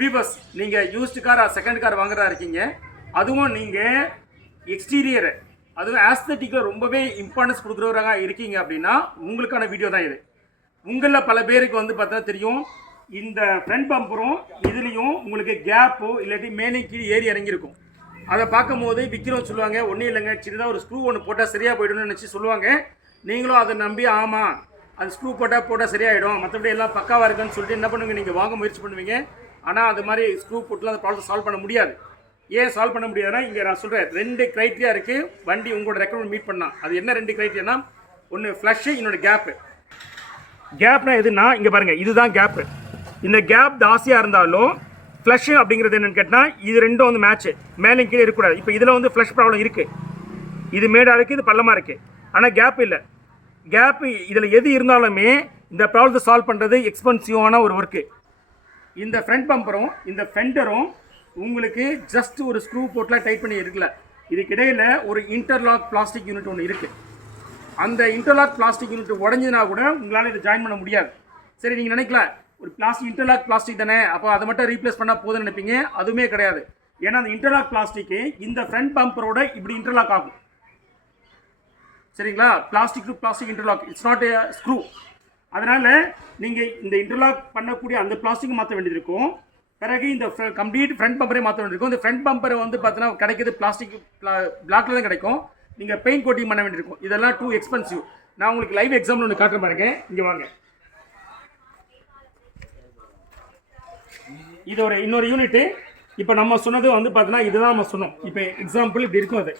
Viewers, நீங்கள் used car second car வாங்குறதா இருக்கீங்க, அதுவும் நீங்கள் எக்ஸ்டீரியர் அதுவும் ஆஸ்தட்டிக்கில் ரொம்பவே இம்பார்ட்டன்ஸ் கொடுக்குறவராக இருக்கீங்க அப்படின்னா உங்களுக்கான வீடியோ தான் இது. உங்களில் பல பேருக்கு வந்து பார்த்தா தெரியும், இந்த ஃப்ரண்ட் பம்பரும் இதுலேயும் உங்களுக்கு கேப்போ இல்லாட்டி மேலே கீழே ஏறி இறங்கியிருக்கும். அதை பார்க்கும் போது விற்கிறோம் சொல்லுவாங்க, ஒன்றும் இல்லைங்க சின்னதாக ஒரு ஸ்க்ரூ ஒன்று போட்டால் சரியாக போய்டும்னு நினச்சி சொல்லுவாங்க. நீங்களும் அதை நம்பி ஆமாம் அது ஸ்க்ரூ போட்டால் சரியாயிடும், மற்றபடி எல்லாம் பக்காவாக இருக்குன்னு சொல்லிட்டு என்ன பண்ணுவீங்க, நீங்கள் வாங்க முயற்சி பண்ணுவீங்க. ஆனால் அது மாதிரி ஸ்க்ரூ போட்டுலாம் அந்த ப்ராப்ளம் சால்வ் பண்ண முடியாது. ஏன் சால்வ் பண்ண முடியாதுன்னா, இங்கே நான் சொல்கிறேன் 2 க்ரைட்டீரியா இருக்குது வண்டி உங்களோட ரெக்கமெண்ட் மீட் பண்ணால். அது என்ன 2 க்ரைட்டீரியானா, ஒன்று ஃப்ளஷ்ஷு, இன்னொரு கேப்பு. கேப்னா எதுனா இங்கே பாருங்கள், இதுதான் கேப்பு. இந்த கேப் ஜாஸ்தியாக இருந்தாலும் ஃப்ளஷ்ஷு அப்படிங்கிறது என்னென்னு கேட்டால் இது ரெண்டும் வந்து மேட்ச்சு, மேலே கீழே இருக்கக்கூடாது. இப்போ இதில் வந்து ஃப்ளஷ் ப்ராப்ளம் இருக்குது, இது மேடாக இருக்குது, இது பள்ளமாக இருக்குது, ஆனால் கேப் இல்லை. கேப்பு இதில் எது இருந்தாலுமே இந்த ப்ராப்ளத்தை சால்வ் பண்ணுறது எக்ஸ்பென்சிவான ஒரு ஒர்க்கு. இந்த ஃப்ரண்ட் பம்பரும் இந்த ஃபெண்டரும் உங்களுக்கு ஜஸ்ட் ஒரு ஸ்க்ரூ போட்டுலாம் டைட் பண்ணி இருக்குல்ல, இதுக்கு இடையில் ஒரு இன்டர்லாக் பிளாஸ்டிக் யூனிட் ஒன்று இருக்குது. அந்த இன்டர்லாக் பிளாஸ்டிக் யூனிட் உடஞ்சினா கூட உங்களால் இதை ஜாயின் பண்ண முடியாது. சரி, நீங்கள் நினைக்கலாம் ஒரு இன்டர்லாக் பிளாஸ்டிக் தானே, அப்போ அதை மட்டும் ரீப்ளேஸ் பண்ணால் போதும்னு நினைப்பீங்க. அதுவுமே கிடையாது. ஏன்னா அந்த இன்டர்லாக் பிளாஸ்டிக்கு இந்த ஃப்ரண்ட் பம்பரோட இப்படி இன்டர்லாக் ஆகும். சரிங்களா, plastic to plastic interlock, it's not a screw. அதனால் நீங்கள் இந்த இன்டர்லாக் பண்ணக்கூடிய அந்த பிளாஸ்டிக் மாற்ற வேண்டியது இருக்கும். பிறகு இந்த கம்ப்ளீட் ஃப்ரண்ட் பம்பரே மாற்ற வேண்டியிருக்கும். இந்த ஃப்ரண்ட் பம்பரை வந்து பார்த்தீங்கன்னா கிடைக்கிறது பிளாஸ்டிக் பிளாக்ல தான் கிடைக்கும். நீங்கள் பெயிண்ட் கோட்டிங் பண்ண வேண்டியிருக்கும். இதெல்லாம் டூ எக்ஸ்பென்சிவ். நான் உங்களுக்கு லைவ் எக்ஸாம்பிள் ஒன்று காட்டுற பாருங்க, இங்கே வாங்க. இது ஒரு இன்னொரு யூனிட்டு. இப்போ நம்ம சொன்னது வந்து பார்த்தீங்கன்னா இதுதான் நம்ம சொன்னோம். இப்போ எக்ஸாம்பிள் இப்படி இருக்கும். அது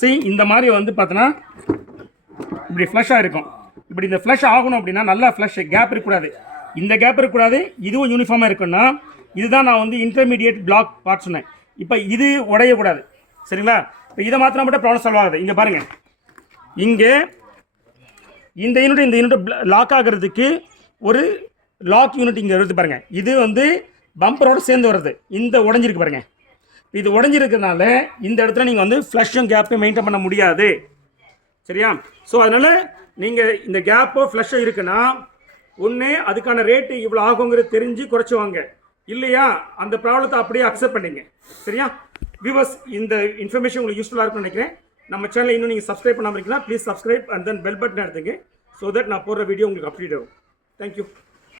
சரி, இந்த மாதிரி வந்து பார்த்தீங்கன்னா இப்படி ஃப்ளஷ்ஷாக இருக்கும். இப்படி இந்த ஃப்ளஷ் ஆகணும் அப்படின்னா நல்லா ஃப்ளஷ், கேப் இருக்கக்கூடாது, இந்த கேப் இருக்கக்கூடாது, இதுவும் யூனிஃபார்மாக இருக்குன்னா இதுதான் நான் வந்து இன்டர்மீடியேட் பிளாக் பார்ட் சொன்னேன். இப்போ இது உடையக்கூடாது. சரிங்களா, இப்போ இதை மாத்திரம் மட்டும் ப்ராப்ளம் சால்வ் ஆகுது. இங்கே பாருங்கள், இங்கே இந்த யூனிட் லாக் ஆகிறதுக்கு ஒரு லாக் யூனிட் இங்கே வருது பாருங்கள். இது வந்து பம்பரோடு சேர்ந்து வருது. இந்த உடஞ்சிருக்கு பாருங்கள். இது உடஞ்சிருக்கிறதுனால இந்த இடத்துல நீங்கள் வந்து ஃப்ளஷும் கேப்பையும் மெயின்டைன் பண்ண முடியாது. சரியா, ஸோ அதனால் நீங்கள் இந்த கேப்போ ஃப்ளஷ்ஷோ இருக்குன்னா ஒன்று அதுக்கான ரேட்டு இவ்வளோ ஆகுங்கிறது தெரிஞ்சு குறைச்சி வாங்க, இல்லையா அந்த ப்ராப்ளத்தை அப்படியே அக்செப்ட் பண்ணிங்க. சரியா வியூவர்ஸ், இந்த இன்ஃபர்மேஷன் உங்களுக்கு யூஸ்ஃபுல்லாக இருக்கும்னு நினைக்கிறேன். நம்ம சேனலை இன்னும் நீங்கள் சப்ஸ்கிரைப் பண்ணாமல் இருக்கீங்கன்னா please subscribe and then bell button எடுத்துங்க, ஸோ தட் நான் போடுற வீடியோ உங்களுக்கு அப்டேட் ஆகும். தேங்க்யூ.